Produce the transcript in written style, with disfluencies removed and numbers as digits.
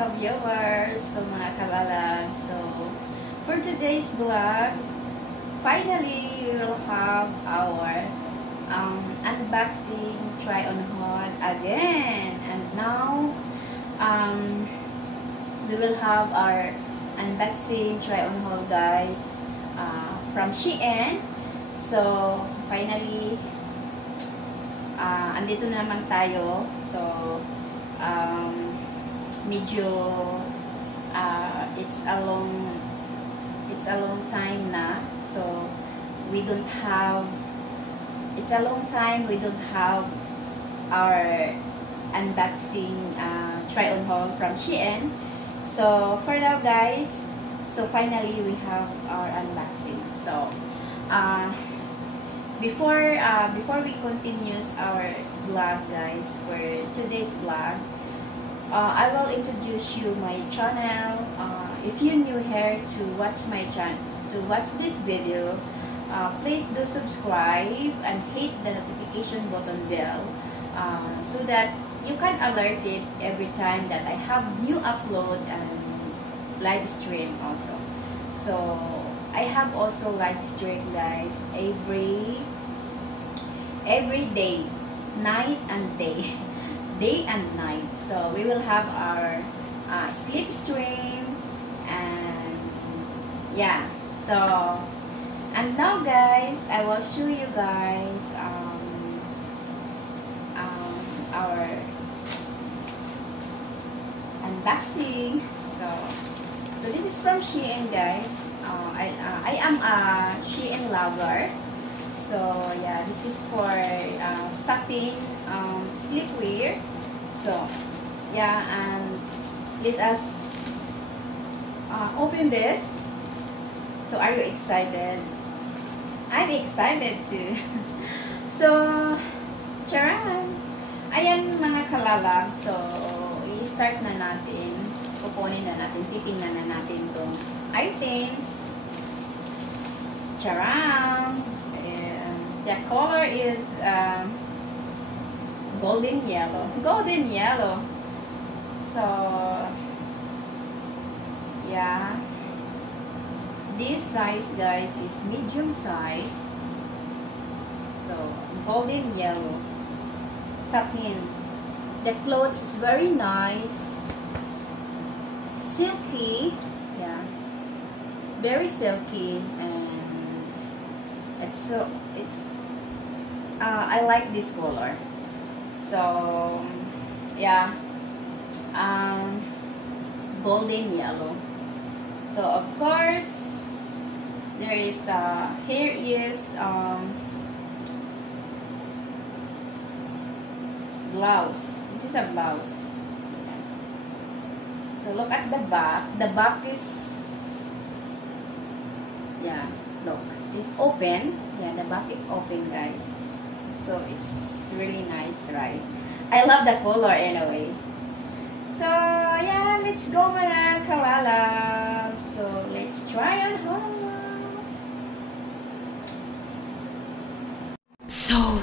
ka-viewers, so mga kalalab. So, for today's vlog, finally, we will have our unboxing try on haul again. And now, we will have our unboxing try on haul, guys, from Shein. So, finally, andito na naman tayo. So, medyo it's a long time na, so it's a long time we don't have our unboxing try on haul from Shein. So for now, guys, so finally we have our unboxing. So before we continue our vlog, guys, for today's vlog, I will introduce you my channel. If you're new here to watch my channel, to watch this video, please do subscribe and hit the notification button bell, so that you can alert it every time that I have new upload and live stream also. So I have also live stream, guys, every day, night and day. Day and night. So we will have our sleep stream, and yeah. So, and now, guys, I will show you guys our unboxing. So this is from Shein, guys. I am a Shein lover. So yeah, this is for satin sleepwear. So yeah, and let us open this. So are you excited? I'm excited too. So charan! Ayan, mga kalalab. So i-start na natin. Kukunin na natin. Titingnan na natin itong items. Charan! The color is golden yellow. Golden yellow. So yeah, this size, guys, is medium size. So golden yellow satin. The clothes is very nice, silky. Yeah, very silky, and it's I like this color. So yeah, golden yellow. So of course there is here is blouse. This is a blouse. So look at the back. The back is, yeah, look, it's open. Yeah, the back is open, guys. So it's really nice, right? I love the color anyway. So yeah, let's go, mga kalalab. So let's try on home. So